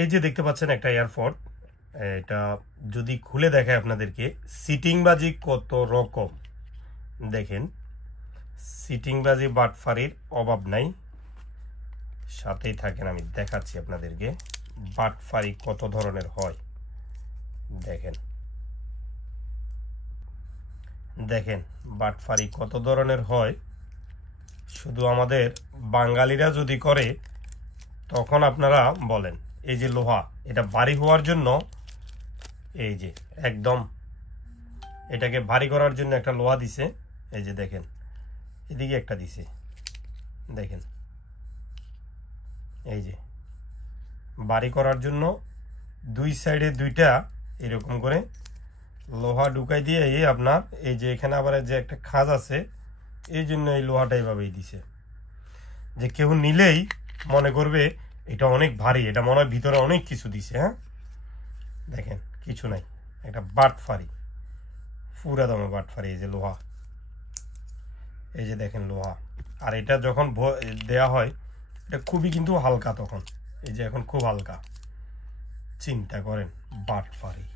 এই যে দেখতে পাচ্ছেন একটা এয়ারপড, এটা যদি খুলে দেখায় আপনাদেরকে সিটিংবাজি কত রকম। দেখেন, সিটিংবাজি বাটফারির অভাব নাই, সাথেই থাকেন, আমি দেখাচ্ছি আপনাদেরকে বাটফারি কত ধরনের হয়। দেখেন দেখেন বাটফারি কত ধরনের হয়। শুধু আমাদের বাঙালিরা যদি করে তখন আপনারা বলেন। এই যে লোহা, এটা ভারী হওয়ার জন্য, এই যে একদম এটাকে ভারী করার জন্য একটা লোহা দিছে। এই যে দেখেন, এদিকে একটা দিছে, দেখেন এই যে ভারী করার জন্য দুই সাইডে দুইটা এরকম করে লোহা ঢুকাই দিয়ে এই আপনার এই যে এখানে আবার যে একটা খাঁজ আছে, এই জন্য এই লোহাটা এইভাবেই দিছে যে কেউ নিলেই মনে করবে এটা অনেক ভারী, এটা মনে হয় ভিতরে অনেক কিছু দিছে। হ্যাঁ, দেখেন কিছু নাই, একটা বাটফারি, পুরা দমে বাটফারি। এই যে লোহা, এই যে দেখেন লোহা। আর এটা যখন দেয়া হয় এটা খুবই কিন্তু হালকা, তখন এই যে এখন খুব হালকা। চিন্তা করেন, বাটফারি।